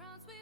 surrounds me